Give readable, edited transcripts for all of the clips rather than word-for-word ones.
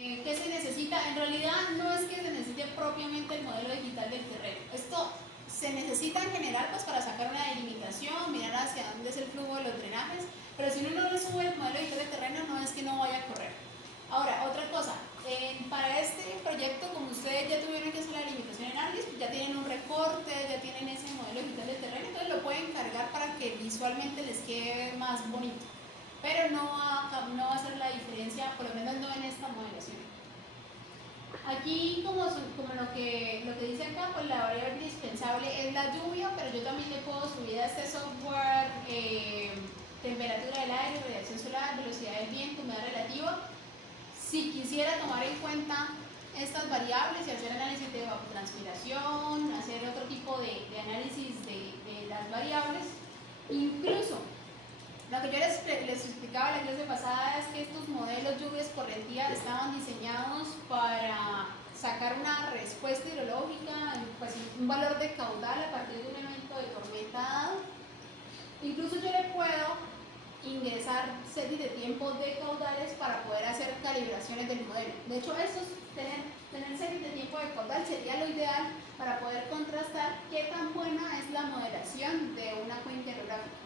¿Qué se necesita? En realidad no es que se necesite propiamente el modelo digital del terreno. Esto se necesita en general pues para sacar una delimitación, mirar hacia dónde es el flujo de los drenajes, pero si uno no le sube el modelo digital del terreno no es que no vaya a correr. Ahora, otra cosa, para este proyecto, como ustedes ya tuvieron que hacer la delimitación en ArcGIS, pues ya tienen un recorte, ya tienen ese modelo digital del terreno, entonces lo pueden cargar para que visualmente les quede más bonito, pero no va a hacer la diferencia, por lo menos no en esta modelación. Aquí, como lo que dice acá, pues la variable indispensable es la lluvia, pero yo también le puedo subir a este software temperatura del aire, radiación solar, velocidad del viento, humedad relativa. Si quisiera tomar en cuenta estas variables y hacer análisis de evapotranspiración, hacer otro tipo de análisis de las variables, incluso lo que yo les explicaba la clase pasada es que estos modelos lluvias por día estaban diseñados para sacar una respuesta hidrológica, pues un valor de caudal a partir de un evento de tormenta dado. Incluso yo le puedo ingresar series de tiempos de caudales para poder hacer calibraciones del modelo. De hecho, tener series de tiempo de caudal sería lo ideal para poder contrastar qué tan buena es la modelación de una cuenca hidrográfica.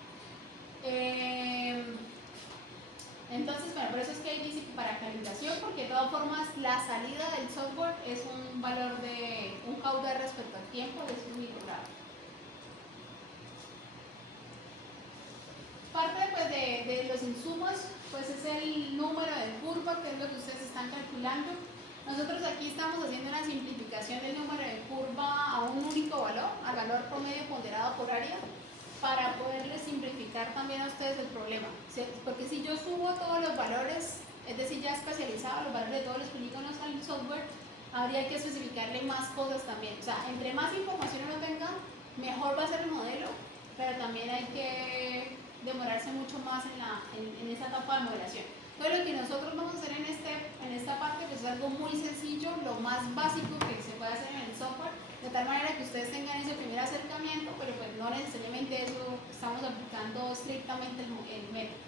Entonces, bueno, por eso es que hay dice para calibración, porque de todas formas la salida del software es un valor de un caudal respecto al tiempo de su microgrado. Parte pues, de los insumos pues es el número de curva, que es lo que ustedes están calculando. Nosotros aquí estamos haciendo una simplificación del número de curva a un único valor, al valor promedio ponderado por área, para poderles simplificar también a ustedes el problema. Porque si yo subo todos los valores, es decir, ya especializado los valores de todos los polígonos al software, habría que especificarle más cosas también. O sea, entre más información uno tenga, mejor va a ser el modelo, pero también hay que demorarse mucho más en esta etapa de modelación. Entonces lo que nosotros vamos a hacer en esta parte pues es algo muy sencillo, lo más básico que se puede hacer en el software, de tal manera que ustedes tengan ese primer acercamiento, pero pues no necesariamente eso estamos aplicando estrictamente el método.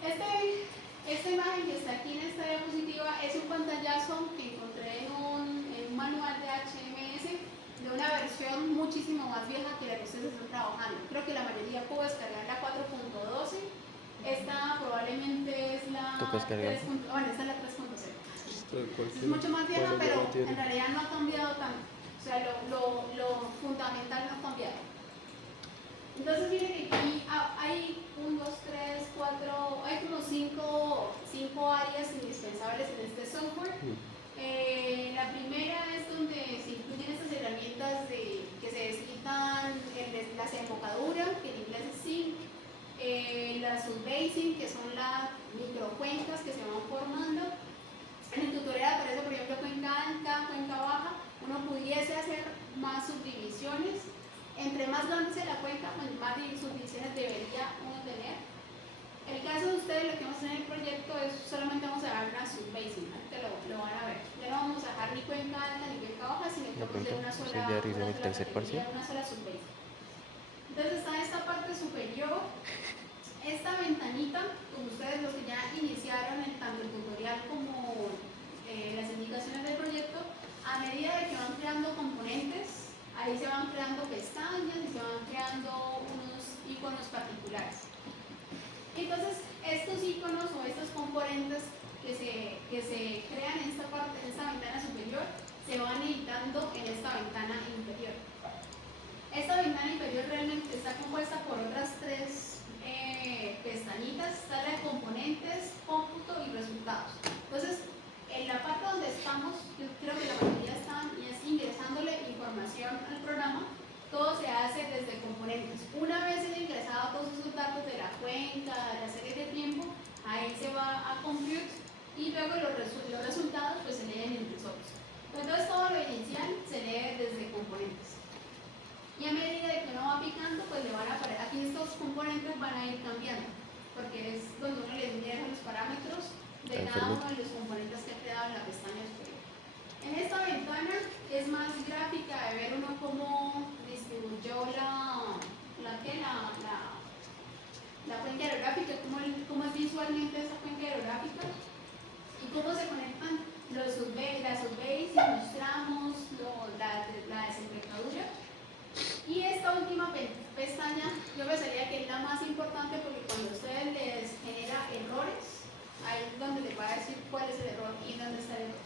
Esta imagen que está aquí en esta diapositiva es un pantallazo que encontré en un manual de HMS de una versión muchísimo más vieja que la que ustedes están trabajando. Creo que la mayoría pudo descargar la 4.12. Esta probablemente es la 3. Bueno, esta es la 3.0. Es mucho más vieja, pero en realidad no ha cambiado tanto. O sea, lo fundamental no ha cambiado. Entonces miren que aquí hay 1, 2, 3, 4, hay como 5 áreas indispensables en este software. La primera es donde se incluyen estas herramientas que se descritan la desembocadura, que en inglés es sink, la subbasing, que son las microcuencas que se van formando. En el tutorial aparece, por ejemplo, cuenca alta, cuenca baja. Uno pudiese hacer más subdivisiones. Entre más grande sea la cuenca, pues más subdivisiones debería uno tener. El caso de ustedes, lo que vamos a hacer en el proyecto es solamente vamos a dejar una subbasing, ahorita lo van a ver. Ya no vamos a dejar ni cuenca alta ni cuenca baja, sino que vamos a hacer una sola subbasing. Entonces está esta parte superior, esta ventanita, como ustedes los que ya iniciaron tanto el tutorial como las indicaciones del proyecto, a medida de que van creando componentes, ahí se van creando pestañas y se van creando unos iconos particulares. Entonces, estos iconos o estos componentes que se crean en esta parte, en esta ventana superior, se van editando en esta ventana inferior. Esta ventana inferior realmente está compuesta por otras 3 pestañitas, está la de componentes, cómputo y resultados. Entonces, en la parte donde estamos, yo creo que la mayoría están ingresándole información al programa. Todo se hace desde componentes. Una vez se han ingresado todos esos datos de la cuenca, de la serie de tiempo, ahí se va a compute y luego los resultados pues se leen entre nosotros. Entonces todo lo inicial se lee desde componentes. Y a medida de que uno va picando, pues le van a aparecer, aquí estos componentes van a ir cambiando, porque es donde uno le ingresa los parámetros de cada uno de los componentes que ha creado en la pestaña superior. En esta ventana es más gráfica de ver uno cómo distribuyó la cuenca aerográfica, cómo es visualmente esa cuenca aerográfica. Ahí es donde les va a decir cuál es el error y dónde está el error.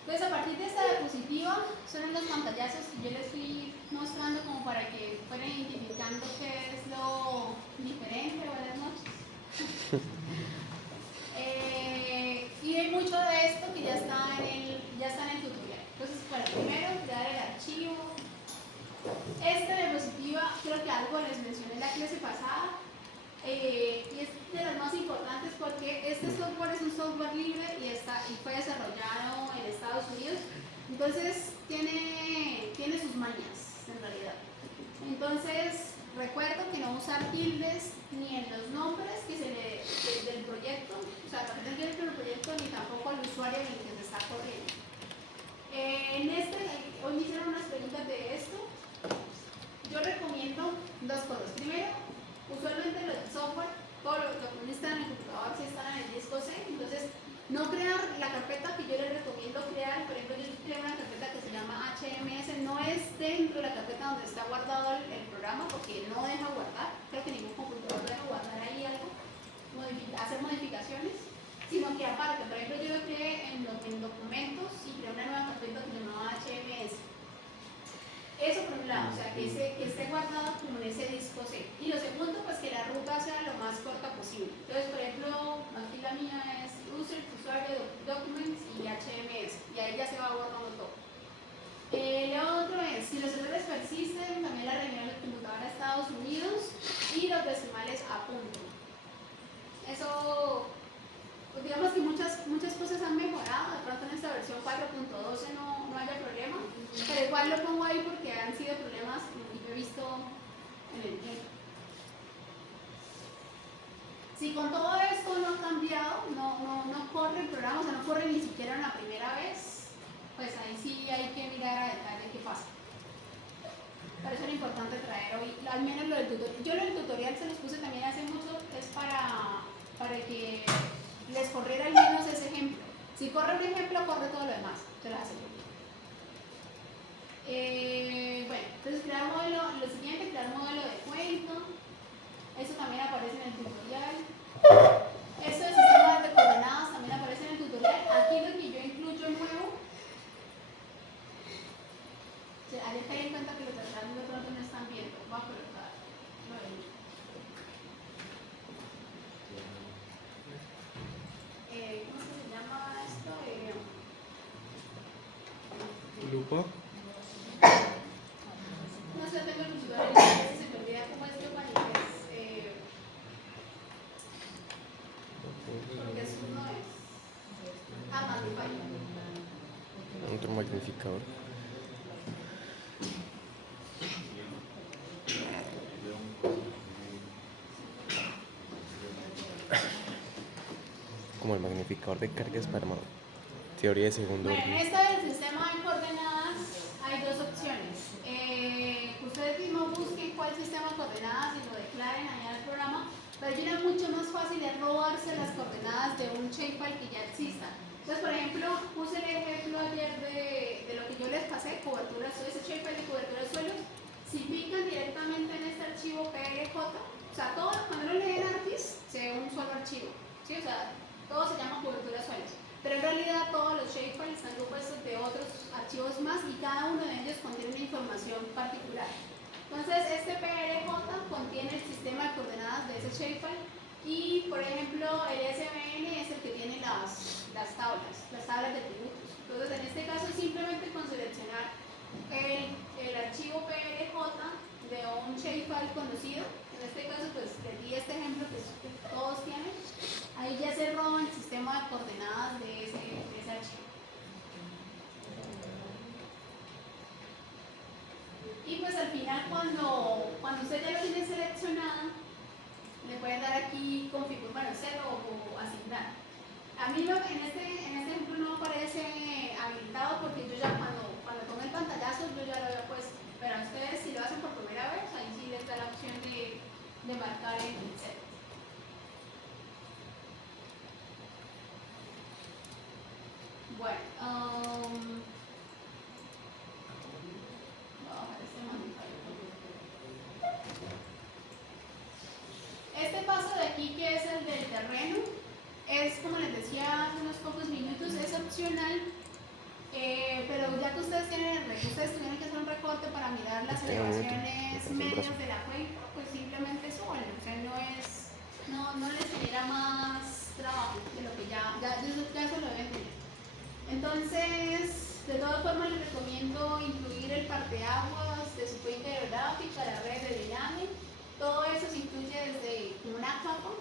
Entonces, a partir de esta diapositiva, son los pantallazos que yo les fui mostrando como para que fueran identificando qué es lo diferente. Buenas noches. Y hay mucho de esto que ya está en el tutorial. Entonces, bueno, primero crear el archivo. Esta diapositiva, creo que algo les mencioné en la clase pasada, y es de las más importantes porque este software es un software libre y fue desarrollado en Estados Unidos. Entonces, tiene sus mañas, en realidad. Entonces, recuerdo que no usar tildes ni en los nombres del proyecto, o sea, no del proyecto ni tampoco al usuario en el que se está corriendo. Hoy me hicieron unas preguntas de esto. Yo recomiendo dos cosas. Primero, usualmente los software, todo lo que uno está en el computador, sí están en el disco C. Entonces, no crear la carpeta que yo les recomiendo crear. Por ejemplo, yo creo una carpeta que se llama HMS. No es dentro de la carpeta donde está guardado el programa porque no deja guardar. Creo que ningún computador deja guardar ahí algo, hacer modificaciones, sino que aparte. Por ejemplo, yo lo creé en documentos y creé una nueva carpeta que se llamaba HMS. Eso por un lado, o sea, que esté guardado como en ese disco C. Y lo segundo, pues que la ruta sea lo más corta posible. Entonces, por ejemplo, aquí la mía es usuario, documents y HMS. Y ahí ya se va borrando todo. Lo otro es, si los errores persisten, también la reunión del computador a Estados Unidos y los decimales a punto. Eso, pues digamos que muchas cosas han mejorado. De pronto en esta versión 4.12 no haya problema. Pero igual lo pongo ahí porque han sido problemas que yo he visto en el tiempo. Si con todo esto no ha cambiado, no corre el programa, o sea, no corre ni siquiera la primera vez, pues ahí sí hay que mirar a detalle qué pasa. Por eso es importante traer hoy, al menos lo del tutorial. Yo lo del tutorial se los puse también hace mucho, es para que les corriera al menos ese ejemplo. Si corre un ejemplo, corre todo lo demás, se lo hace. Bueno, entonces crear modelo, lo siguiente, crear modelo de cuento. Eso también aparece en el tutorial. Esto de sistemas de coordenadas también aparece en el tutorial. Aquí lo que yo incluyo nuevo, hay que tener en cuenta que los de atrás de pronto no están viendo. Voy a colocar lo de ¿cómo es que se llama esto? ¿Lupa? No sé, tengo el tutorial y a veces se me olvida cómo es que manifiesto. Porque eso no es. Magnify. Otro magnificador. Como el magnificador de cargas para teoría de segundo orden. Bueno, en esta del sistema de coordenadas hay dos opciones. Ustedes mismos busquen cuál sistema de coordenadas y lo declaren allá en el programa, pero hay una mucho más fácil de robarse las coordenadas de un shapefile que ya exista. Entonces, por ejemplo, puse el ejemplo ayer de lo que yo les pasé, cobertura, ese shapefile de cobertura de suelos. Si pican directamente en este archivo PLJ, o sea, todo, cuando uno lee en ArcGIS, se ve un solo archivo, ¿sí? O sea, todo se llama cobertura de suelos. Pero en realidad todos los shapefiles están compuestos de otros archivos más y cada uno de ellos contiene una información particular. Entonces, este PLJ contiene el sistema de coordenadas de ese shapefile y, por ejemplo, el SVN es el que tiene las tablas de tributos. Entonces, en este caso, simplemente con seleccionar el archivo PLJ de un shapefile conocido, en este caso, pues les di este ejemplo que todos tienen. Ahí ya se roba el sistema de coordenadas de ese archivo. Y pues al final cuando usted ya lo tiene seleccionado, le pueden dar aquí configurar, bueno, cero o asignar. A mí en este ejemplo no aparece habilitado porque yo ya cuando tomé el pantallazo yo ya lo había puesto. Pero a ustedes si lo hacen por primera vez, ahí sí les da la opción de marcar el cero. Bueno, voy a bajar este modificador. este paso de aquí, que es el del terreno, es, como les decía hace unos pocos minutos, es opcional, pero ya que ustedes tuvieron que hacer un recorte para mirar las elevaciones medias de la cuenca, pues simplemente suben, o sea, no les genera más trabajo de lo que ya eso lo deben tener. Entonces, de todas formas les recomiendo incluir el parteaguas de su cuenca hidrográfica, la red de drenaje. Todo eso se incluye desde una capa.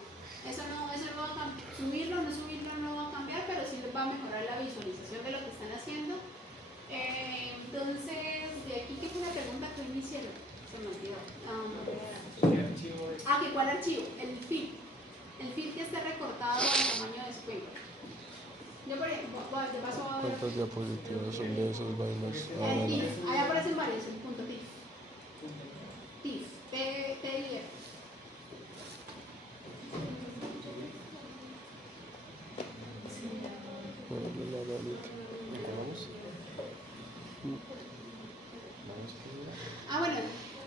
Eso no va a cambiar. Subirlo no va a cambiar, pero sí les va a mejorar la visualización de lo que están haciendo. Entonces, de aquí que fue una pregunta que hoy me hicieron. Se me olvidó. ¿Qué archivo es? ¿Que cuál archivo? El FIP. El FIP que esté recortado al tamaño de su cuenca. Yo por ejemplo, de paso a ver. ¿Cuántas diapositivas son de esas vainas? El TIF, ahí aparecen varios, el punto TIF. TIF, TIF.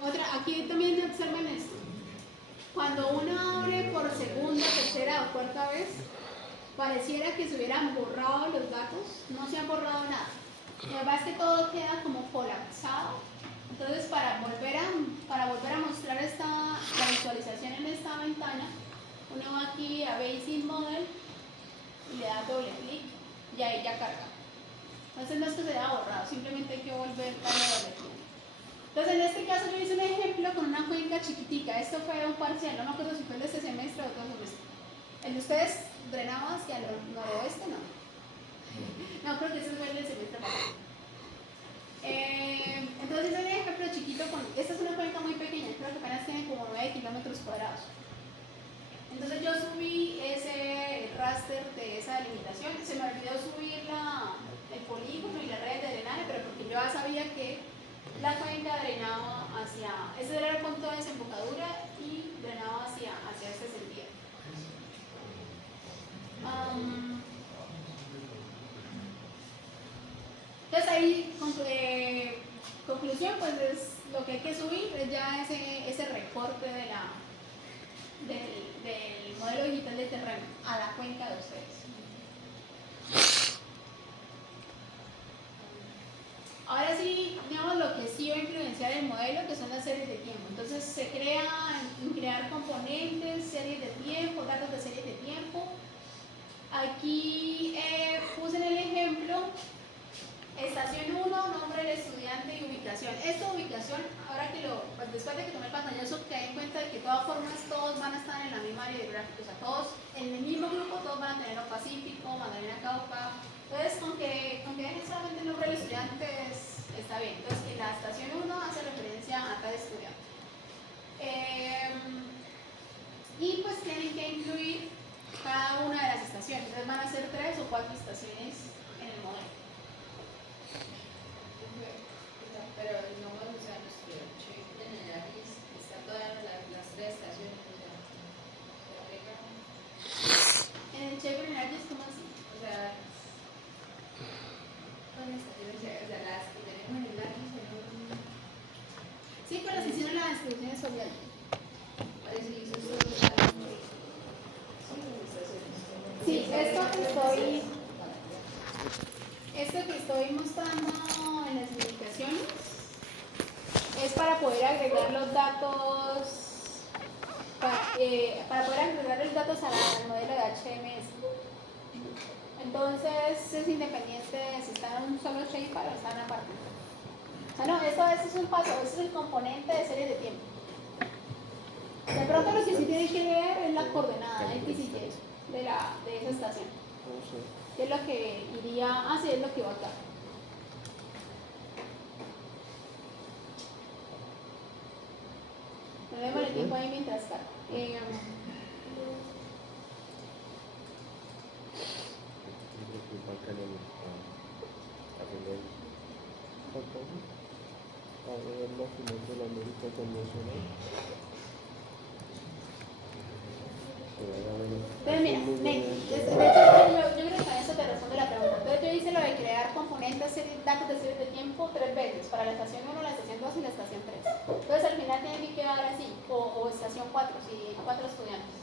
Bueno, aquí también observen esto. Cuando uno abre por segunda, tercera o cuarta vez, pareciera que se hubieran borrado los datos, no se han borrado nada. La verdad es que todo queda como colapsado. Entonces, para volver a mostrar la visualización en esta ventana, uno va aquí a Basic Model y le da doble clic y ahí ya carga. Entonces no es que se haya borrado, simplemente hay que volver a darle doble clic. Entonces, en este caso yo hice un ejemplo con una cuenca chiquitica. Esto fue un parcial, no me acuerdo si fue el de este semestre o otro semestre. ¿El de ustedes drenaba hacia el noroeste? No. No, creo que ese fue el del semestre pasado. Entonces hice un ejemplo chiquito esta es una cuenca muy pequeña, creo que apenas tiene como 9 kilómetros cuadrados. Entonces yo subí ese raster de esa delimitación, se me olvidó subir el polígono y la red de drenaje, pero porque yo ya sabía que la cuenca drenaba ese era el punto de desembocadura y drenaba hacia ese sentido. Entonces ahí, conclusión, pues es lo que hay que subir, es ya ese recorte del modelo digital de terreno a la cuenca de ustedes. Ahora sí, digamos lo que sí va a influenciar el modelo, que son las series de tiempo. Entonces se crear componentes, series de tiempo, datos de series de tiempo. Aquí puse en el ejemplo estación 1, nombre del estudiante y ubicación. Esta ubicación, ahora que pues después de que tomé el pantallazo, caí en cuenta de que de todas formas todos van a estar en la misma área geográfica, o sea, todos en el mismo grupo, todos van a tener el Pacífico, Magdalena Cauca. Entonces, con que dejen solamente el nombre del estudiante está bien. Entonces, en la estación 1 hace referencia a tal estudiante. Y pues tienen que incluir cada una de las estaciones. Entonces van a ser 3 o 4 estaciones en el modelo. Pero no me gusta nuestro check en el lápiz, está todas las 3 estaciones, o sea, En el check en el área, ¿cómo así? o sea, con estaciones, o sea, las que tenemos en el lápiz en un... Sí, con las que hicieron las instrucciones sobre Parece que hizo solo las Sí, esto que estoy mostrando en las indicaciones es para poder agregar los datos, para poder agregar los datos al modelo de HMS. Entonces es independiente de si está en un solo shapefile o está en aparte. O sea, no, esto es un paso, este es el componente de serie de tiempo. De pronto lo que sí tienen que ver es la coordenada X y Y de esa estación. ¿Qué es lo que iría? Sí, es lo que va acá. No vemos el tiempo ahí mientras carga. Entonces, mira, de hecho, yo creo que con eso te responde la pregunta. Entonces, yo hice lo de crear componentes, datos de series de tiempo 3 veces, para la estación 1, la estación 2 y la estación 3. Entonces, al final tiene que quedar así, o estación sesión 4, sí, 4 estudiantes.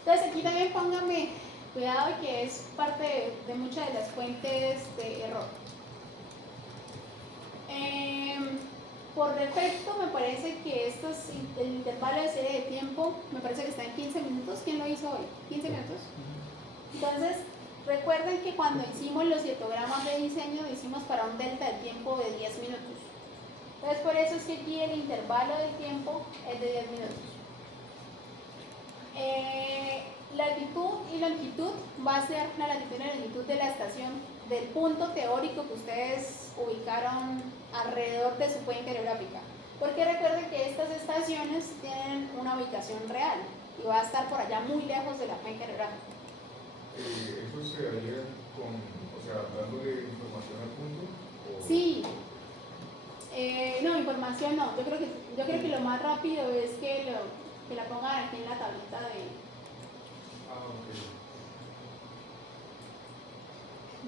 Entonces aquí también pónganme cuidado que es parte de muchas de las fuentes de error. Por defecto me parece que el intervalo de serie de tiempo me parece que está en 15 minutos. ¿Quién lo hizo hoy? 15 minutos. Entonces recuerden que cuando hicimos los histogramas de diseño lo hicimos para un delta de tiempo de 10 minutos. Entonces por eso es que aquí el intervalo de tiempo es de 10 minutos. Latitud y longitud va a ser la latitud y la longitud de la estación, del punto teórico que ustedes ubicaron alrededor de su cuenca hidrográfica. Porque recuerden que estas estaciones tienen una ubicación real y va a estar por allá muy lejos de la cuenca hidrográfica. ¿Eso se haría dándole información al punto? ¿O? Sí. No, información no. Yo creo que lo más rápido es que la pongan aquí en la tablita de... Ok.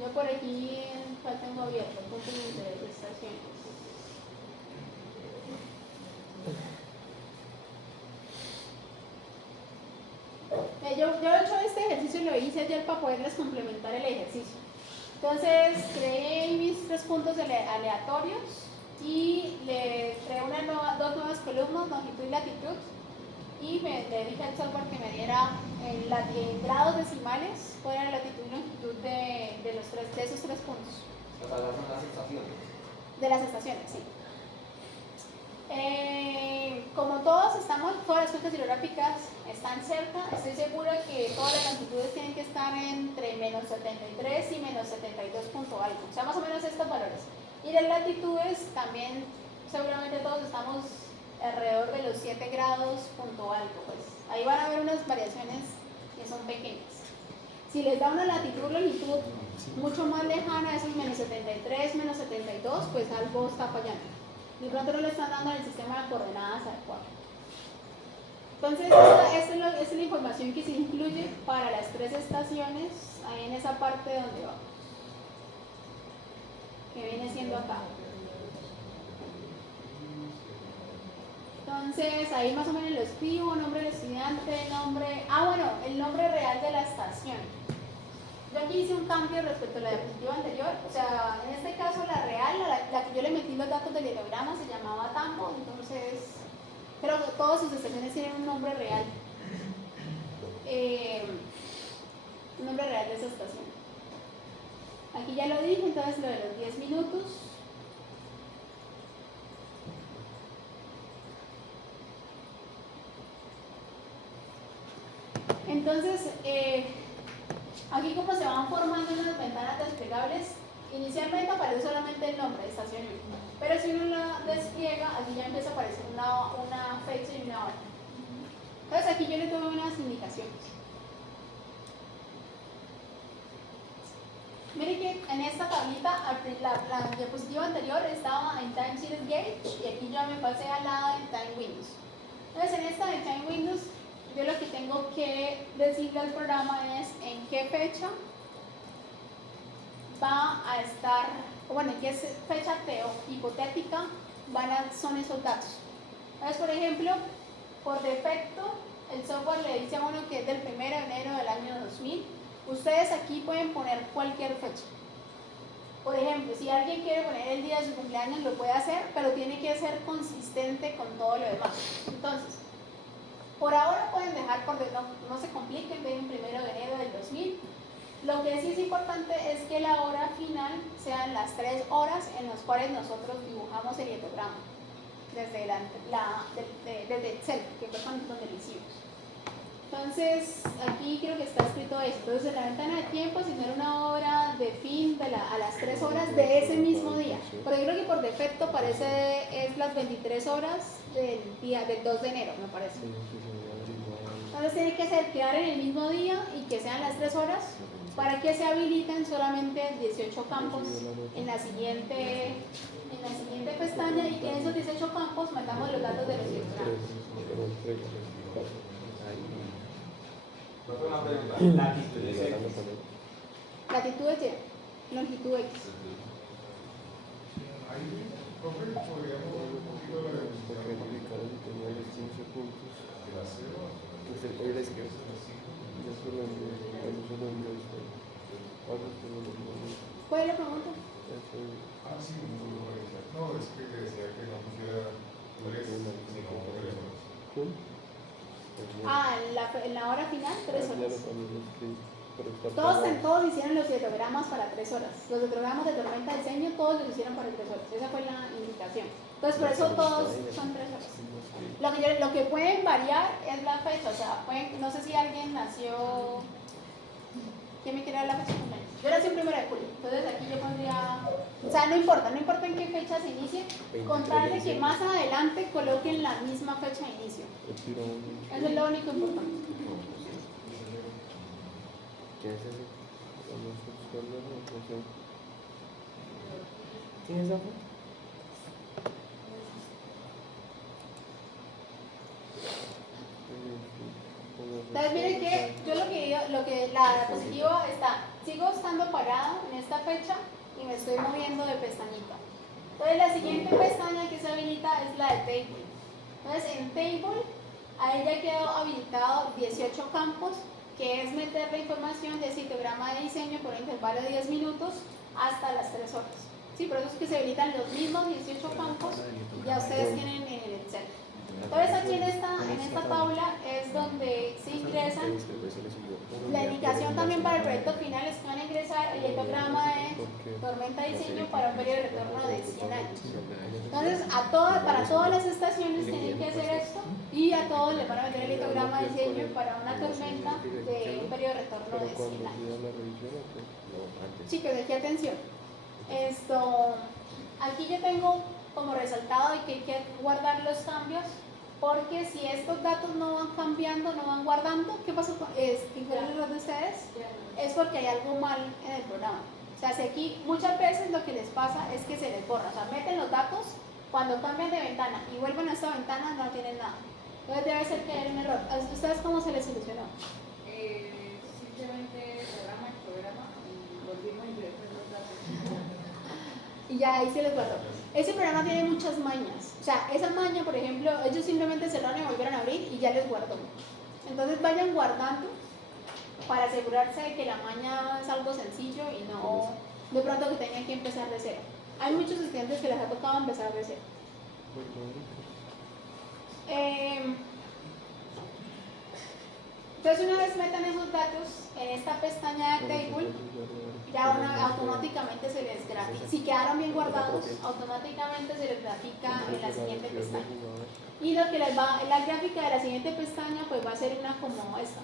Yo por aquí tengo abierto puntos de interés de estaciones. Yo he hecho este ejercicio y lo hice ayer para poderles complementar el ejercicio. Entonces creé mis 3 puntos aleatorios y le creé dos nuevas columnas, longitud y latitud, y le dije al software que me diera en grados decimales cuál era la latitud y longitud de esos 3 puntos. O sea, son las estaciones. De las estaciones, sí. Como todas las cuencas hidrográficas están cerca, estoy segura que todas las longitudes tienen que estar entre menos 73 y menos 72 punto algo, o sea, más o menos estos valores. Y las latitudes también, seguramente todos estamos alrededor de los 7 grados punto algo, pues ahí van a haber unas variaciones que son pequeñas. Si les da una latitud-longitud mucho más lejana, esos menos 73, menos 72, pues algo está fallando. De pronto no le están dando el sistema de coordenadas adecuado. Entonces, esta es la información que se incluye para las 3 estaciones, ahí en esa parte donde va, que viene siendo acá. Entonces, ahí más o menos lo escribo, nombre del estudiante, el nombre real de la estación. Yo aquí hice un cambio respecto a la diapositiva anterior, o sea, en este caso la real, la que yo le metí los datos del diagrama se llamaba Tambo, entonces creo que todas sus estaciones tienen un nombre real. Un nombre real de esa estación. Aquí ya lo dije, entonces lo de los 10 minutos. Entonces, aquí como se van formando unas ventanas desplegables, inicialmente aparece solamente el nombre de estación 1, pero si uno la despliega, aquí ya empieza a aparecer una fecha y una hora. Entonces aquí yo le doy unas indicaciones. Miren que en esta tablita, la diapositiva anterior estaba en Time Series Gauge y aquí yo me pasé al lado de Time Windows. Entonces en esta de Time Windows, yo lo que tengo que decirle al programa es en qué fecha va a estar, bueno, en qué fecha hipotética son esos datos. Entonces, por ejemplo, por defecto, el software le dice a uno que es del 1 de enero del año 2000. Ustedes aquí pueden poner cualquier fecha. Por ejemplo, si alguien quiere poner el día de su cumpleaños, lo puede hacer, pero tiene que ser consistente con todo lo demás. Entonces, por ahora pueden dejar, no se compliquen, den 1 de enero del 2000. Lo que sí es importante es que la hora final sean las 3 horas en las cuales nosotros dibujamos el hiatograma desde Excel, que fue donde lo hicimos. Entonces, aquí creo que está escrito esto. Entonces, en la ventana de tiempo, si no era una hora de fin a las 3 horas de ese mismo día. Porque creo que por defecto es las 23 horas del 2 de enero, me parece. Entonces, tiene que quedar en el mismo día y que sean las 3 horas para que se habiliten solamente 18 campos en la siguiente pestaña y que en esos 18 campos metamos los datos de los histogramas. Latitudes X. Latitudes Y, longitud X. Ahí, profe, podríamos ver un poquito la Hoy le escribo. ¿Cuál es la pregunta? Ah, sí, no, es que decía que no pusiera 3, sino 3 horas. Ah, en la hora final, 3 horas. Todos Todos hicieron los hidrogramas para 3 horas. Los hidrogramas de tormenta de diseño, todos los hicieron para 3 horas. Esa fue la indicación. Entonces, por eso todos son 3 horas. Lo que pueden variar es la fecha. O sea, no sé si alguien nació. ¿Quién me quiere dar la fecha de cumpleaños? Yo nací el 1 de julio. Entonces, aquí yo pondría. O sea, no importa en qué fecha se inicie, con tal de que más adelante coloquen la misma fecha de inicio. Eso es lo único importante. ¿Quién es ese? ¿Quién es ese? Entonces miren que yo lo que la diapositiva está, sigo estando parada en esta fecha y me estoy moviendo de pestañita. Entonces la siguiente pestaña que se habilita es la de Table. Entonces en Table, ahí ya quedó habilitado 18 campos, que es meter la información de citograma de diseño por un intervalo de 10 minutos hasta las 3 horas. Sí, por eso es que se habilitan los mismos 18 campos y ya ustedes tienen en el Excel. Entonces aquí en esta tabla es donde se ingresan. La indicación también para el proyecto final es que van a ingresar el hidrograma de tormenta de diseño para un periodo de retorno de 100 años. Entonces para todas las estaciones tienen que hacer esto y a todos les van a meter el hidrograma de diseño para una tormenta de un periodo de retorno de 100 años. Chicos, aquí atención. Aquí yo tengo como resaltado de que hay que guardar los cambios, porque si estos datos no van cambiando, no van guardando, ¿qué pasó? ¿Qué fue el error de ustedes? Es porque hay algo mal en el programa. O sea, si aquí muchas veces lo que les pasa es que se les borra, o sea, meten los datos, cuando cambian de ventana y vuelven a esta ventana no tienen nada. Entonces debe ser que hay un error. ¿A ustedes cómo se les solucionó? Simplemente cerramos el programa y volvimos a ingresar los datos. Y ya ahí se les guardó. Ese programa tiene muchas mañas. O sea, esa maña, por ejemplo, ellos simplemente cerraron y volvieron a abrir y ya les guardó. Entonces vayan guardando para asegurarse de que la maña es algo sencillo y no de pronto que tengan que empezar de cero. Hay muchos estudiantes que les ha tocado empezar de cero. Entonces una vez metan esos datos en esta pestaña de Table, ya automáticamente se les grafica. Si quedaron bien guardados, automáticamente se les grafica en la siguiente pestaña. Y lo que les va, la gráfica de la siguiente pestaña pues va a ser una como esta.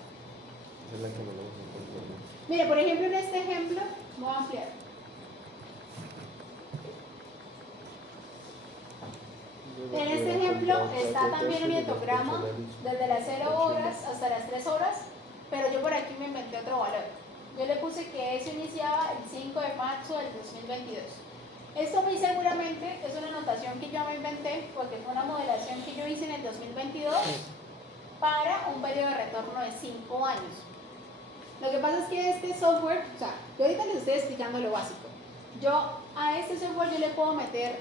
Mire, por ejemplo, en este ejemplo, voy a ampliar. En este ejemplo está también un hidrograma desde las 0 horas hasta las 3 horas, pero yo por aquí me inventé otro valor. Yo le puse que eso iniciaba el 5 de marzo del 2022. Esto muy seguramente es una anotación que yo me inventé porque fue una modelación que yo hice en el 2022 para un periodo de retorno de 5 años. Lo que pasa es que este software, o sea, yo ahorita les estoy explicando lo básico. Yo a este software yo le puedo meter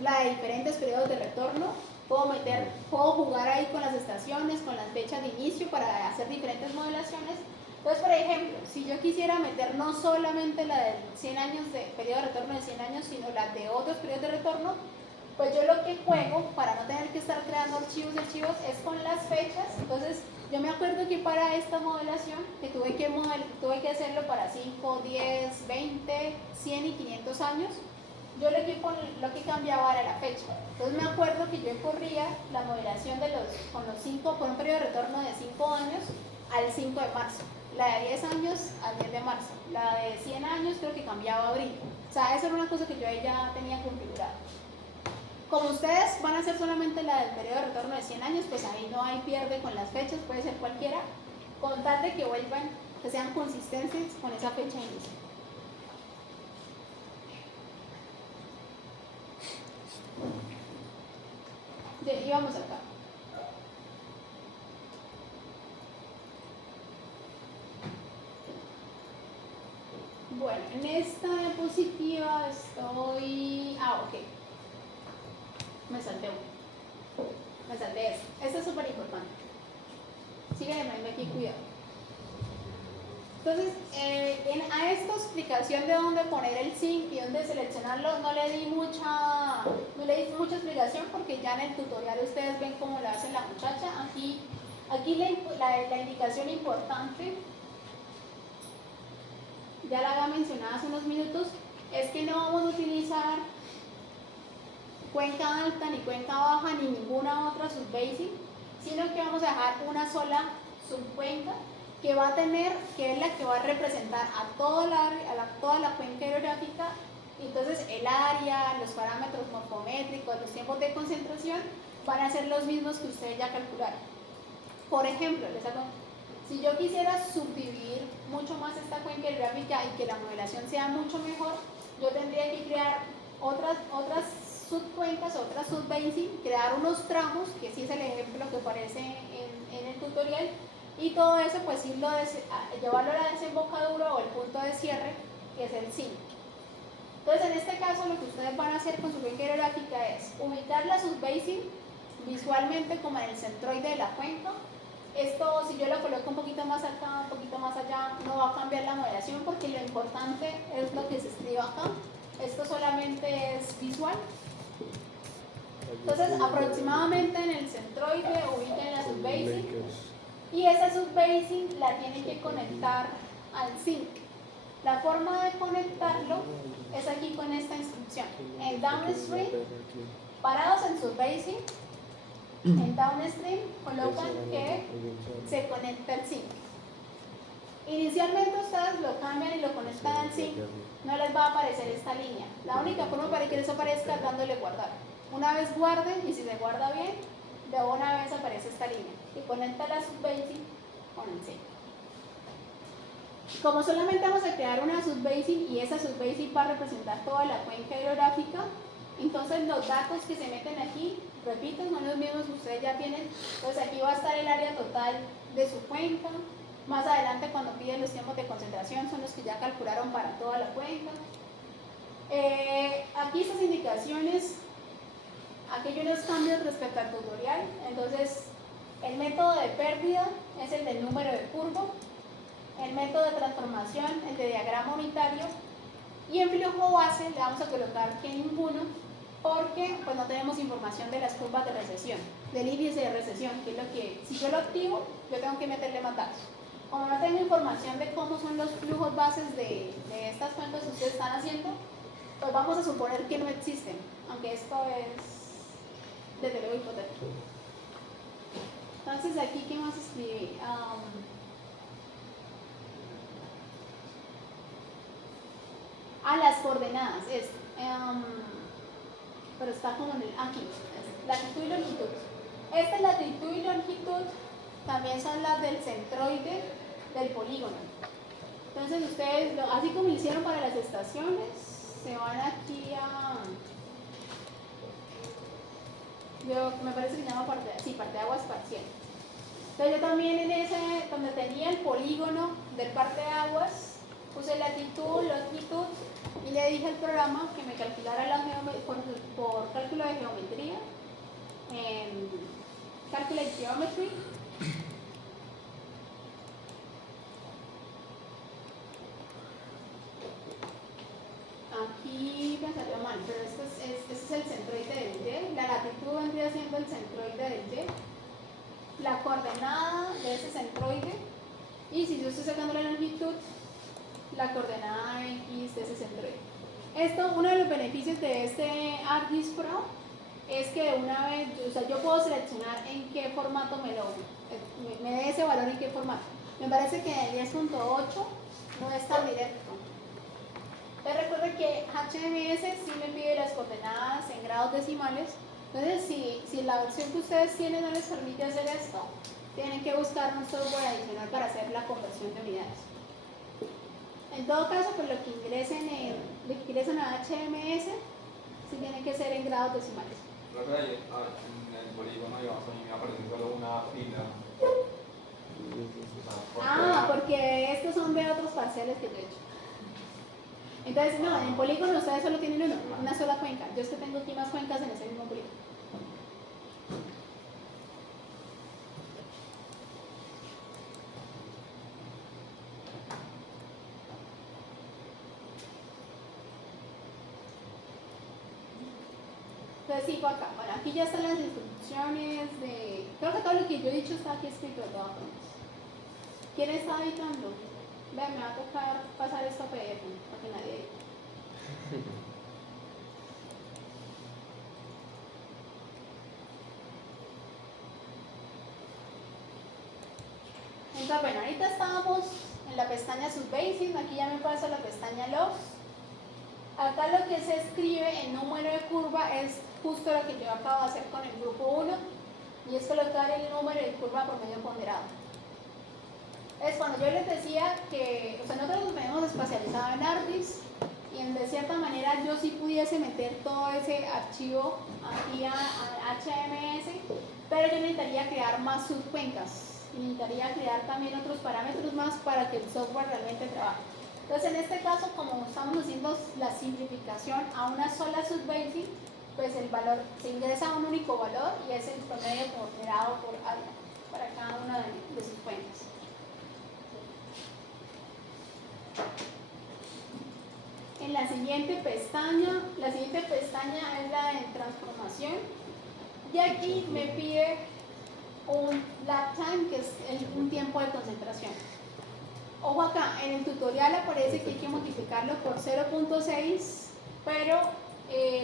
la de diferentes periodos de retorno, puedo jugar ahí con las estaciones, con las fechas de inicio para hacer diferentes modelaciones. Entonces, por ejemplo, si yo quisiera meter no solamente la de 100 años de periodo de retorno de 100 años, sino la de otros periodos de retorno, pues yo lo que juego, para no tener que estar creando archivos, es con las fechas. Entonces, yo me acuerdo que para esta modelación, que tuve que hacerlo para 5, 10, 20, 100 y 500 años, yo lo que cambiaba era la fecha. Entonces me acuerdo que yo corría la modelación con un periodo de retorno de 5 años al 5 de marzo. La de 10 años al 10 de marzo. La de 100 años creo que cambiaba a abril. O sea, eso era una cosa que yo ahí ya tenía configurada. Como ustedes van a hacer solamente la del periodo de retorno de 100 años, pues ahí no hay pierde con las fechas, puede ser cualquiera, con tal de que vuelvan, que sean consistentes con esa fecha de inicio. Y vamos acá. Bueno, en esta diapositiva estoy... ok. Me salté esta. Esta es súper importante. Si sígueme aquí, cuidado. Entonces, a esta explicación de dónde poner el zinc y dónde seleccionarlo, no le di mucha explicación porque ya en el tutorial ustedes ven cómo lo hace la muchacha. Aquí la indicación importante, ya la había mencionado hace unos minutos, es que no vamos a utilizar cuenca alta, ni cuenca baja, ni ninguna otra subbasic, sino que vamos a dejar una sola subcuenca que va a tener, que es la que va a representar a toda la cuenca hidrográfica. Entonces el área, los parámetros morfométricos, los tiempos de concentración van a ser los mismos que ustedes ya calcularon. Por ejemplo, si yo quisiera subdividir mucho más esta cuenca hidrográfica y que la modelación sea mucho mejor, yo tendría que crear otras subcuencas, otras subbasing, crear unos tramos, que sí es el ejemplo que aparece en el tutorial, y todo eso pues llevarlo a la desembocadura o el punto de cierre, que es el zinc. Entonces en este caso lo que ustedes van a hacer con su cuenca hidrográfica es ubicar la subbasing visualmente como en el centroide de la cuenca. Esto, si yo lo coloco un poquito más acá, un poquito más allá, no va a cambiar la modelación porque lo importante es lo que se escribe acá. Esto solamente es visual. Entonces, aproximadamente en el centroide ubiquen la subbasing y esa subbasing la tienen que conectar al zinc. La forma de conectarlo es aquí con esta instrucción. En downstream, parados en subbasing, en downstream colocan que se conecta al zinc. Inicialmente ustedes lo cambian y lo conectan al zinc, no les va a aparecer esta línea. La única forma para que les aparezca es dándole guardar. Una vez guarden y si se guarda bien, de una vez aparece esta línea y conecta la subbasing con el zinc. Como solamente vamos a crear una subbasing y esa subbasing va a representar toda la cuenca hidrográfica, entonces los datos que se meten aquí, repito, son los mismos que ustedes ya tienen. Entonces aquí va a estar el área total de su cuenca. Más adelante cuando piden los tiempos de concentración son los que ya calcularon para toda la cuenca. Aquí estas indicaciones, aquí hay unos cambios respecto al tutorial. Entonces el método de pérdida es el del número de curvo, el método de transformación, el de diagrama unitario, y en flujo base le vamos a colocar que ninguno, porque pues no tenemos información de las curvas de recesión, del índice de recesión, que es lo que, si yo lo activo, yo tengo que meterle más datos. Como no tengo información de cómo son los flujos bases de estas cuentas que ustedes están haciendo, pues vamos a suponer que no existen, aunque esto es desde luego hipotético. Entonces aquí, ¿qué más escribí? Las coordenadas, pero está como en aquí, latitud y longitud. Esta latitud y longitud también son las del centroide del polígono. Entonces ustedes, así como hicieron para las estaciones, se van aquí me parece que se llama parte de agua espacial. Entonces yo también en ese, donde tenía el polígono del parte de aguas, puse latitud, longitud y le dije al programa que me calculara por cálculo de geometría, Calculate Geometry. Aquí me salió mal, pero este es el centroide del Y. La latitud vendría siendo el centroide del Y, la coordenada de ese centroide, y si yo estoy sacando la longitud, la coordenada X de ese centroide. Esto, uno de los beneficios de este ArcGIS Pro es que una vez, yo puedo seleccionar en qué formato me dé ese valor en qué formato. Me parece que el 10.8 no es tan directo. Entonces recuerden que HMS sí me pide las coordenadas en grados decimales. Entonces si la versión que ustedes tienen no les permite hacer esto, tienen que buscar un software adicional para hacer la conversión de unidades. En todo caso, pues lo que ingresen a HMS sí tiene que ser en grados decimales. Pero en el polígono a mí me aparece solo una fila. Porque estos son de otros parciales que yo he hecho. Entonces, no, en el polígono ustedes solo tienen una sola cuenca. Yo es que tengo aquí más cuencas en ese mismo polígono. Entonces sigo acá. Bueno, aquí ya están las instrucciones de... Creo que todo lo que yo he dicho está aquí escrito de todas formas. ¿Quién está editando? Vean, me va a tocar pasar esto a PDF, para que nadie edite. Entonces, bueno, ahorita estábamos en la pestaña Subbasic, aquí ya me paso a la pestaña Logs. Acá lo que se escribe en número de curva es justo lo que yo acabo de hacer con el grupo 1, y es colocar el número de curva por medio ponderado. Es cuando yo les decía que, o sea, nosotros nos tenemos especializado en ArcGIS, y de cierta manera yo sí pudiese meter todo ese archivo aquí a HMS, pero yo necesitaría crear más subcuencas. Necesitaría crear también otros parámetros más para que el software realmente trabaje. Entonces, en este caso, como estamos haciendo la simplificación a una sola subbasic, pues el valor se ingresa a un único valor y es el promedio ponderado por área para cada una de sus cuentas. En la siguiente pestaña es la de transformación, y aquí me pide un lap time, que es un tiempo de concentración. Ojo acá, en el tutorial aparece que hay que multiplicarlo por 0.6, pero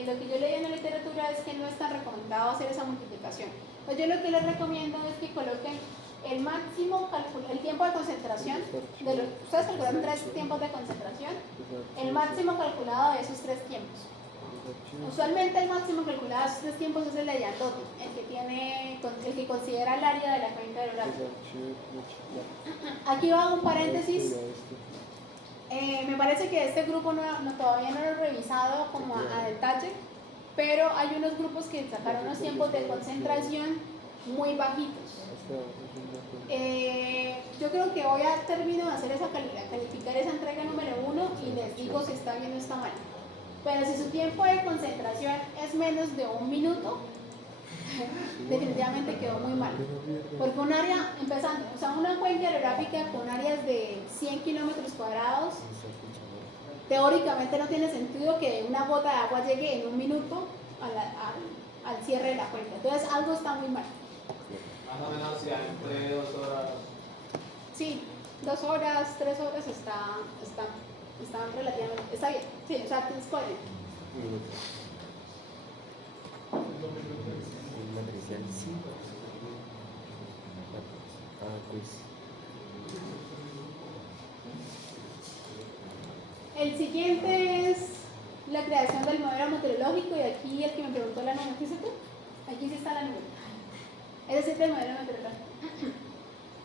lo que yo leí en la literatura es que no es tan recomendado hacer esa multiplicación. Pues yo lo que les recomiendo es que coloquen el máximo, el tiempo de concentración, ustedes calculan 3 tiempos de concentración, el máximo calculado de esos 3 tiempos. Usualmente el máximo calculado de esos 3 tiempos es el de Yandotti, el que considera el área de la cuenca del Horacio. Aquí va un paréntesis. Me parece que este grupo todavía no lo he revisado como a detalle, pero hay unos grupos que sacaron unos tiempos de concentración muy bajitos. Yo creo que hoy termino de hacer calificar esa entrega número 1 y les digo si está bien o está mal. Pero si su tiempo de concentración es menos de 1 minuto, definitivamente quedó muy mal. Porque un área, empezando, o sea, una cuenca hidrográfica con áreas de 100 kilómetros cuadrados, teóricamente no tiene sentido que una gota de agua llegue en 1 minuto al cierre de la cuenca. Entonces algo está muy mal. Más o menos si hay entre 2 horas. Sí, 2 horas, 3 horas están relativamente, está bien. Sí, o sea, es coherente. Matricial, sí. Quiz. El siguiente es la creación del modelo meteorológico, y aquí el que me preguntó la nube, ¿qué es esto? Aquí sí está la nube. Ese es el modelo meteorológico.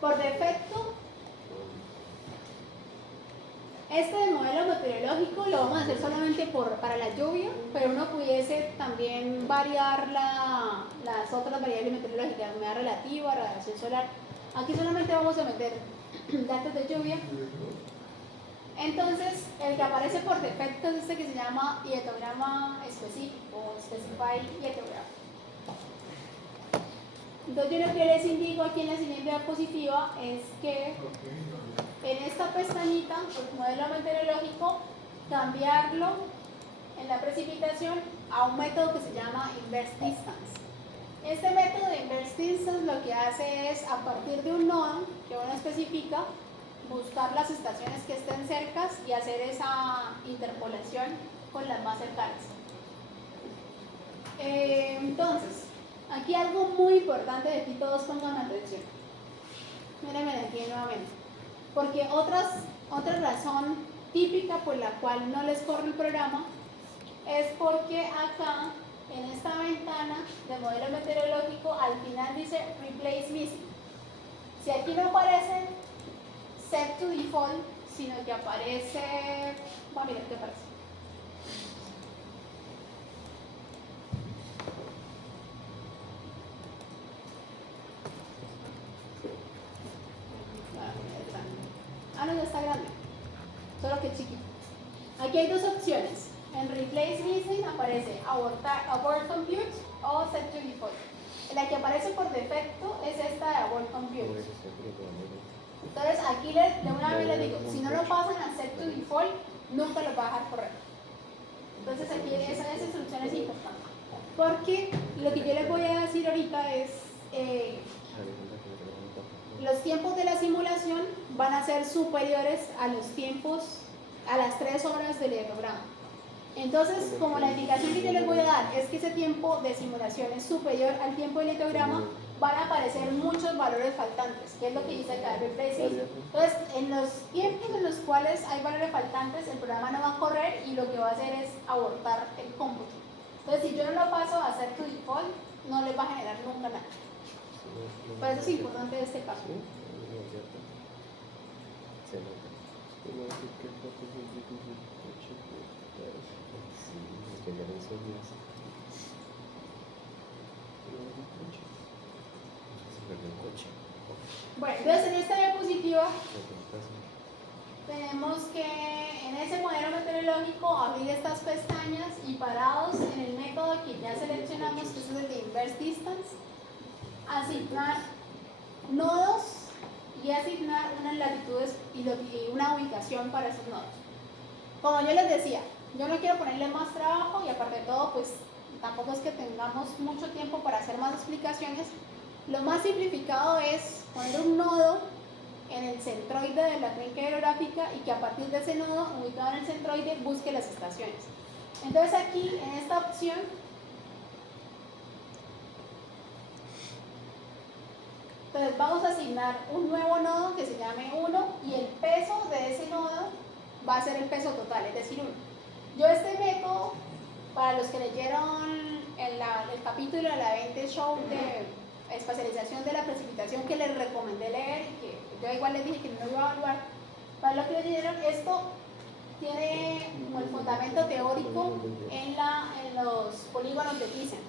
Por defecto, este modelo meteorológico lo vamos a hacer solamente para la lluvia, pero uno pudiese también variar las otras variables meteorológicas, humedad relativa, radiación solar. Aquí solamente vamos a meter datos de lluvia. Entonces, el que aparece por defecto es este que se llama hietograma específico, specify hietograph. Entonces, yo lo que les indico aquí en la siguiente diapositiva es que en esta pestañita, el modelo meteorológico, cambiarlo en la precipitación a un método que se llama inverse distance. Este método de inverse distance lo que hace es, a partir de un nodo que uno especifica, buscar las estaciones que estén cercas y hacer esa interpolación con las más cercanas. Entonces, aquí algo muy importante, de aquí todos pongan atención. Mírenme aquí nuevamente. Porque otra razón típica por la cual no les corre el programa es porque acá, en esta ventana de modelo meteorológico, al final dice Replace Missing. Si aquí no aparece Set to Default, sino que aparece... Voy a mirar qué aparece. No, ya está grande, solo que chiquito. Aquí hay dos opciones. En Replace Missing aparece Abort Compute o Set to Default. La que aparece por defecto es esta de Abort Compute. Entonces aquí de una vez les digo, si no lo pasan a Set to Default, nunca lo va a dejar correr. Entonces aquí esa instrucción es importante. Porque lo que yo les voy a decir ahorita es, los tiempos de la simulación van a ser superiores a los tiempos, a las 3 horas del hidrograma. Entonces, como la indicación que yo les voy a dar es que ese tiempo de simulación es superior al tiempo del hidrograma, van a aparecer muchos valores faltantes, que es lo que dice acá el preciso. Entonces, en los tiempos en los cuales hay valores faltantes, el programa no va a correr y lo que va a hacer es abortar el cómputo. Entonces, si yo no lo paso a hacer to default, no les va a generar nunca nada. Por eso es importante este caso. Bueno, entonces en esta diapositiva tenemos que en ese modelo meteorológico abrir estas pestañas y parados en el método que ya seleccionamos, que es el de inverse distance, asignar nodos y asignar unas latitudes y una ubicación para esos nodos. Como yo les decía, yo no quiero ponerle más trabajo y aparte de todo, pues tampoco es que tengamos mucho tiempo para hacer más explicaciones. Lo más simplificado es poner un nodo en el centroide de la cuenca hidrográfica y que a partir de ese nodo ubicado en el centroide busque las estaciones. Entonces aquí en esta opción entonces vamos a asignar un nuevo nodo que se llame 1 y el peso de ese nodo va a ser el peso total, es decir 1. Yo este método, para los que leyeron el capítulo de la 20 show de espacialización de la precipitación que les recomendé leer y que yo igual les dije que no lo iba a evaluar, para lo que leyeron, esto tiene como el fundamento teórico en los polígonos de Thyssen.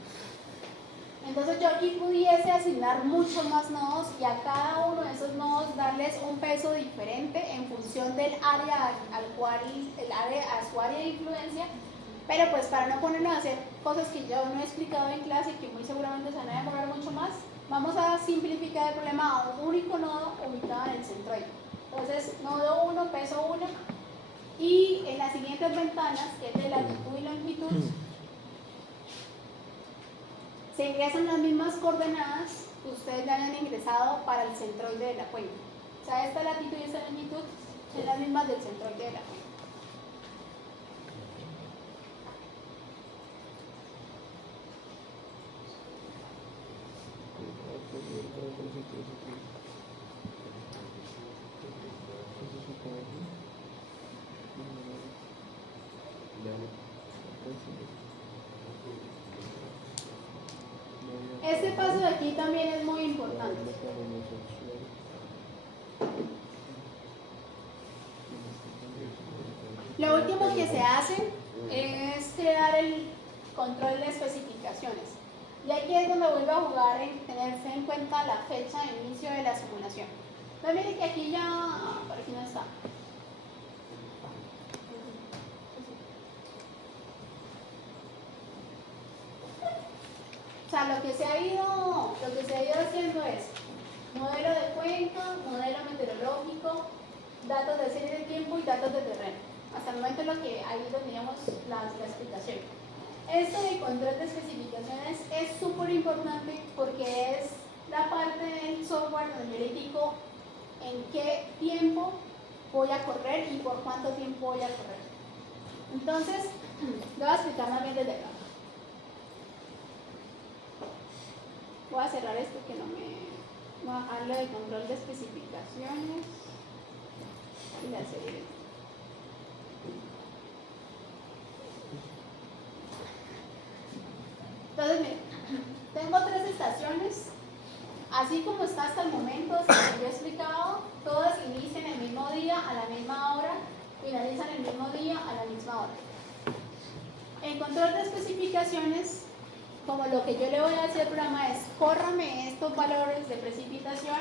Entonces yo aquí pudiese asignar muchos más nodos y a cada uno de esos nodos darles un peso diferente en función del área a su área de influencia, pero pues para no ponernos a hacer cosas que yo no he explicado en clase y que muy seguramente se van a demorar mucho más, vamos a simplificar el problema a un único nodo ubicado en el centroide. Entonces, nodo 1, peso 1, y en las siguientes ventanas, que es de latitud y longitud, se ingresan las mismas coordenadas que ustedes ya hayan ingresado para el centroide de la cuenca. O sea, esta latitud y esta longitud son las mismas del centroide de la cuenca. Este paso de aquí también es muy importante. Lo último que se hace es crear el control de especificaciones. Y aquí es donde vuelve a jugar en tenerse en cuenta la fecha de inicio de la simulación. Entonces miren que aquí ya, por aquí no está. O sea, lo que se ha ido haciendo es modelo de cuenca, modelo meteorológico, datos de serie de tiempo y datos de terreno. Hasta el momento lo que ahí teníamos la explicación. Esto de control de especificaciones es súper importante porque es la parte del software donde yo le digo en qué tiempo voy a correr y por cuánto tiempo voy a correr. Entonces, voy a explicar más bien desde acá. Voy a cerrar esto que no me... Voy a bajarlo de control de especificaciones y la serie de... Entonces, miren, tengo 3 estaciones, así como está hasta el momento, hasta que yo he explicado, todas inician el mismo día, a la misma hora, finalizan el mismo día, a la misma hora. En control de especificaciones, como lo que yo le voy a decir al programa es, córrame estos valores de precipitación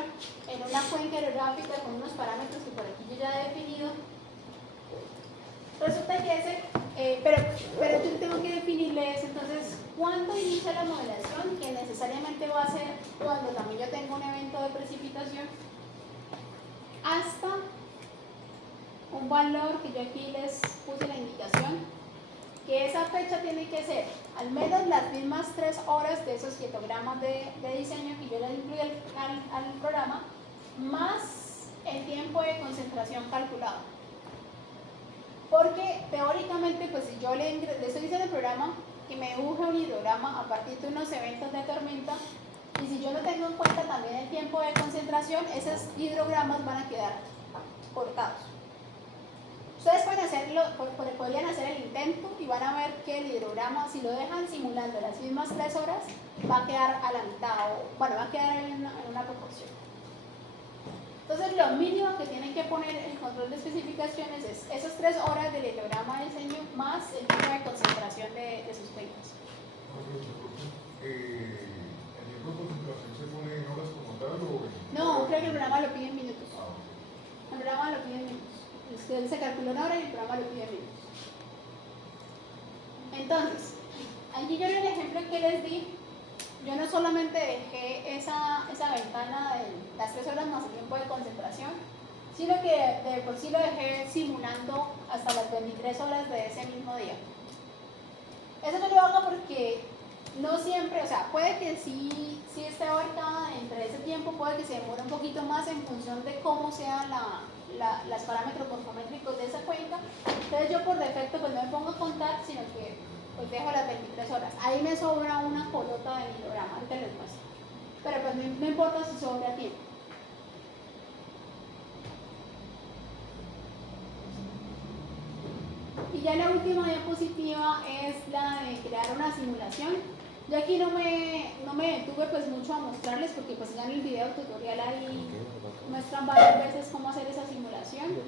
en una cuenca hidrográfica con unos parámetros que por aquí yo ya he definido. Resulta que pero yo tengo que definirle eso, entonces, ¿cuándo inicia la modelación? Que necesariamente va a ser cuando también yo tengo un evento de precipitación, hasta un valor que yo aquí les puse la indicación, que esa fecha tiene que ser al menos las mismas 3 horas de esos histogramas de diseño que yo le incluí al programa, más el tiempo de concentración calculado. Porque teóricamente, pues si yo le estoy diciendo al programa que me dibuje un hidrograma a partir de unos eventos de tormenta, y si yo no tengo en cuenta también el tiempo de concentración, esos hidrogramas van a quedar cortados. Ustedes podrían hacer el intento y van a ver que el hidrograma, si lo dejan simulando las mismas 3 horas, va a quedar a la mitad, o bueno, va a quedar en una proporción. Entonces, lo mínimo que tienen que poner el control de especificaciones es esas 3 horas del hidrograma de diseño más el tiempo de concentración de sus cuencas. ¿El tiempo de concentración se pone en horas como tal o en...? No, creo que el programa lo pide en minutos. Ah, El programa lo pide en minutos. Se calculó una hora y el programa lo pide en minutos. Entonces, aquí yo en el ejemplo que les di, yo no solamente dejé esa ventana de las 3 horas más el tiempo de concentración, sino que de por sí lo dejé simulando hasta las 23 horas de ese mismo día. Eso yo lo hago porque no siempre, o sea, puede que sí esté abarcada entre ese tiempo, puede que se demore un poquito más en función de cómo sean las parámetros morfométricos de esa cuenca. Entonces yo por defecto pues no me pongo a contar, sino que pues dejo las 23 horas. Ahí me sobra una colota de hidrograma, ahorita les muestro. Pero pues no importa si sobra tiempo. Y ya la última diapositiva es la de crear una simulación. Yo aquí no me detuve pues mucho a mostrarles porque pues ya en el video tutorial ahí muestran varias veces cómo hacer esa simulación.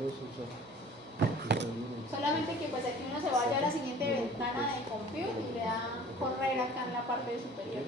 Solamente que pues aquí uno se vaya a la siguiente ventana de compute y le da correr acá en la parte superior.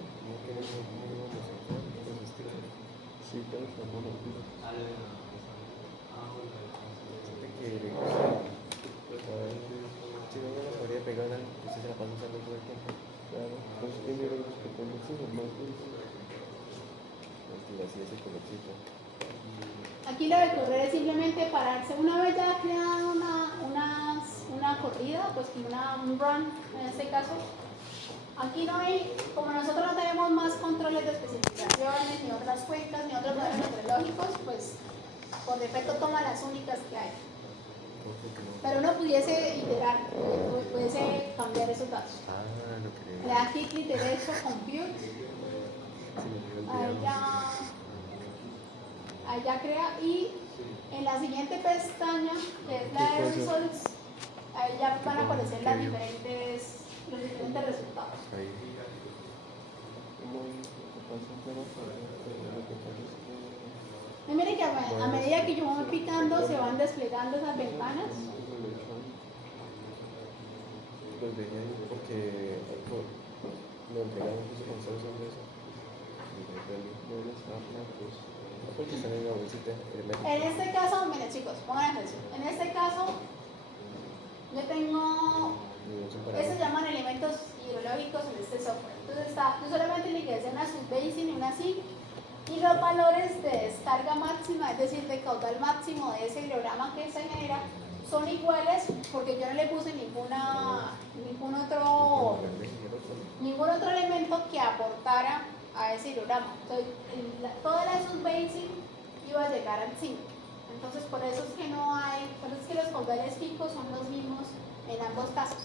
Aquí lo de correr es simplemente pararse. Una vez ya creado una corrida, pues un run en este caso, aquí no hay, como nosotros no tenemos más controles de especificaciones, ni otras cuencas, ni otros modelos meteorológicos, pues por defecto toma las únicas que hay. Pero uno pudiese iterar, pudiese cambiar esos datos. Le da clic derecho, compute, ahí ya crea, y en la siguiente pestaña, que es la de results, ahí ya van a aparecer los diferentes resultados. Y miren que a medida que yo voy picando se van desplegando esas ventanas. Porque lo entregaron incluso con salsa de eso. En este caso, miren chicos, pongan atención. En este caso, yo tengo, se llaman elementos hidrológicos en este software. Entonces yo solamente le ingresé una subbasing y una sink, y los valores de descarga máxima, es decir, de caudal máximo de ese hidrograma que se genera, son iguales porque yo no le puse ningún otro elemento que aportara a ese hidrograma. Entonces, toda la subbasing iba a llegar al 5. Entonces, por eso es que los caudales picos son los mismos en ambos casos.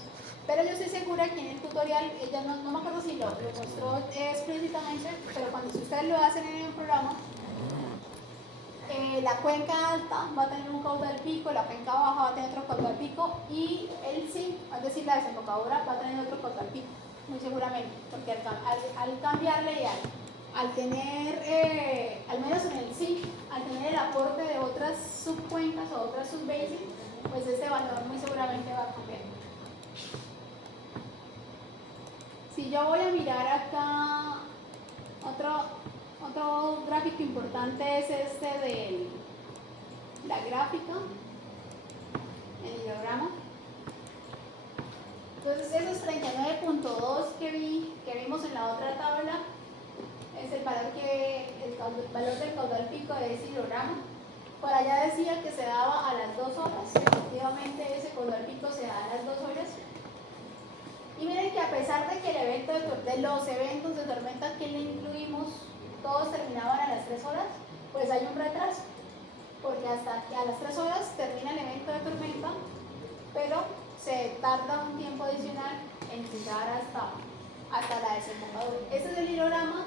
Pero yo estoy segura que en el tutorial, ella no me acuerdo si lo mostró explícitamente, pero cuando ustedes lo hacen en el programa, la cuenca alta va a tener un caudal pico, la cuenca baja va a tener otro caudal pico, y el sink, es decir, la desembocadura, va a tener otro caudal pico, muy seguramente, porque al cambiarle y al tener, al menos en el sink, al tener el aporte de otras subcuencas o otras subbasing, pues este valor muy seguramente va a cambiar. Si yo voy a mirar acá, otro gráfico importante es este de la gráfica, el hidrograma. Entonces esos 39.2 que vimos en la otra tabla es el valor del caudal pico de ese hidrograma. Por allá decía que se daba a las 2 horas. Efectivamente ese caudal pico se da a las 2 horas. Y miren que a pesar de que el evento de los eventos de tormenta que le incluimos, todos terminaban a las 3 horas, pues hay un retraso, porque hasta que a las 3 horas termina el evento de tormenta, pero se tarda un tiempo adicional en llegar hasta la desembocadura. Este es el hidrograma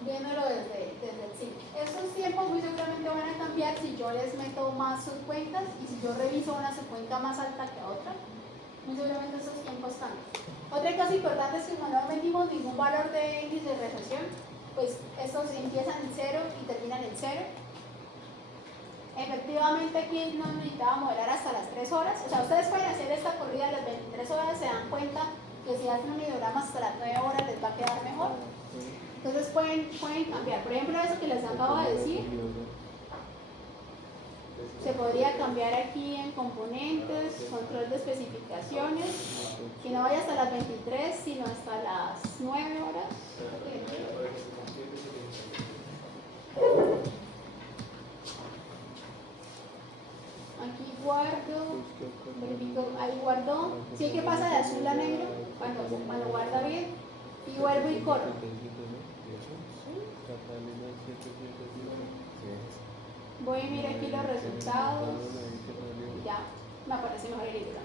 viéndolo desde el SIC. Estos tiempos muy seguramente van a cambiar si yo les meto más subcuencas y si yo reviso una subcuenca más alta que otra, muy seguramente estos tiempos cambian. Otra cosa importante es que cuando no metimos ningún valor de índice de recesión, pues estos empiezan en 0 y terminan en 0. Efectivamente aquí no necesitaba modelar hasta las 3 horas, o sea, ustedes pueden hacer esta corrida a las 23 horas, se dan cuenta que si hacen un hidrograma hasta las 9 horas les va a quedar mejor. Entonces pueden cambiar, por ejemplo, eso que les acabo de decir, se podría cambiar aquí en componentes, control de especificaciones, que no vaya hasta las 23, sino hasta las 9 horas. Aquí guardo, verifico, ahí guardo, sí que pasa de azul a negro, cuando guarda bien, y vuelvo y corro. Voy y miro aquí los resultados, ya me aparece mejor el hidrograma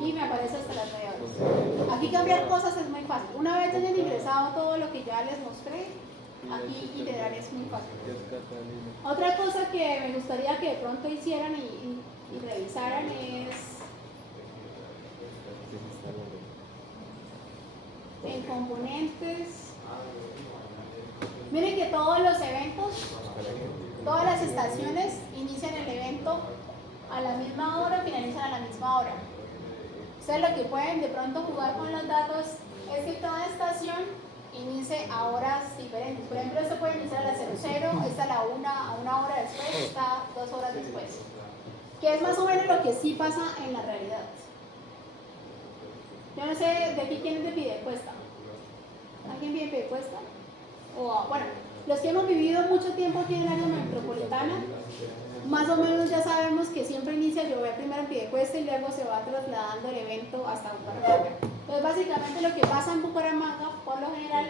y me aparece hasta las 9 horas. Aquí cambiar cosas es muy fácil. Una vez hayan ingresado todo lo que ya les mostré, aquí integrar es muy fácil. Otra cosa que me gustaría que de pronto hicieran y revisaran es en componentes. Miren que todos los eventos, todas las estaciones inician el evento a la misma hora, finalizan a la misma hora. Ustedes lo que pueden de pronto jugar con los datos es que cada estación inicie a horas diferentes. Por ejemplo, esto puede iniciar a las 00, esta a la 1, a 1 hora después, esta 2 horas después. Que es más o menos lo que sí pasa en la realidad. Yo no sé de aquí quién es de Piedecuesta. ¿Alguien vive en Piedecuesta? Bueno, los que hemos vivido mucho tiempo aquí en el área metropolitana, más o menos ya sabemos que siempre inicia a llover primero en Piedecuesta y luego se va trasladando el evento hasta Bucaramanga. Entonces básicamente lo que pasa en Bucaramanga, por lo general,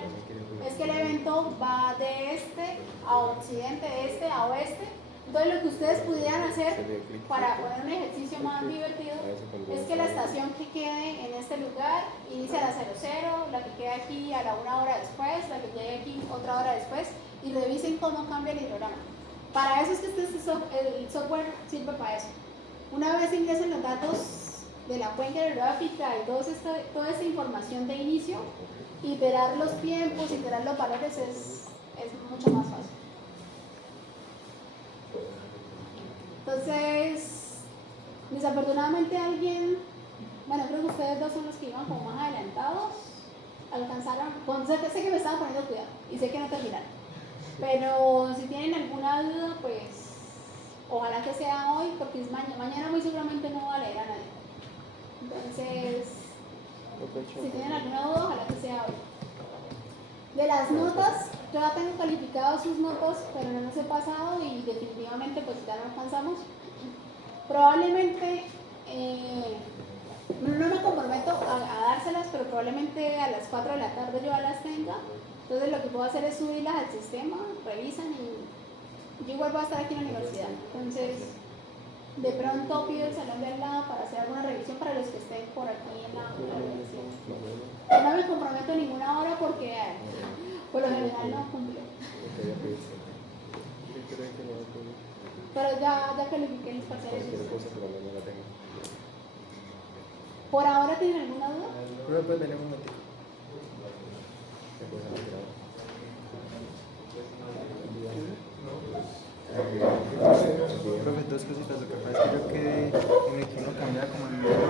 es que el evento va de este a occidente, de este a oeste. Entonces lo que ustedes pudieran hacer para poner un ejercicio más divertido es que la estación que quede en este lugar inicie a la 00, la que quede aquí a la 1 hora después, la que llegue aquí otra hora después, y revisen cómo cambia el hidrograma. Para eso es que el software sirve para eso. Una vez ingresen los datos de la cuenca hidrográfica y toda esta información de inicio, iterar los tiempos, iterar los valores es mucho más fácil. Entonces, desafortunadamente alguien, bueno, creo que ustedes dos son los que iban como más adelantados, alcanzaron, sé que me estaban poniendo cuidado y sé que no terminaron, pero si tienen alguna duda, pues ojalá que sea hoy, porque es mañana muy seguramente no va a leer a nadie. Entonces, si tienen alguna duda, ojalá que sea hoy. De las notas, yo ya tengo calificado sus notas, pero no las he pasado y definitivamente pues ya no alcanzamos. Probablemente, no me comprometo a dárselas, pero probablemente a las 4 de la tarde yo ya las tenga. Entonces lo que puedo hacer es subirlas al sistema, revisan y yo igual voy a estar aquí en la universidad. Entonces, de pronto pido el salón de al lado para hacer alguna revisión para los que estén por aquí en la universidad. No me comprometo a ninguna hora porque por lo general no cumplo. Pero ya califiqué los parciales. ¿Por ahora tienen alguna duda? No, pues venir un momentico. Profe, dos cositas. Lo que pasa es que yo quedé en el que uno cambiaba como el número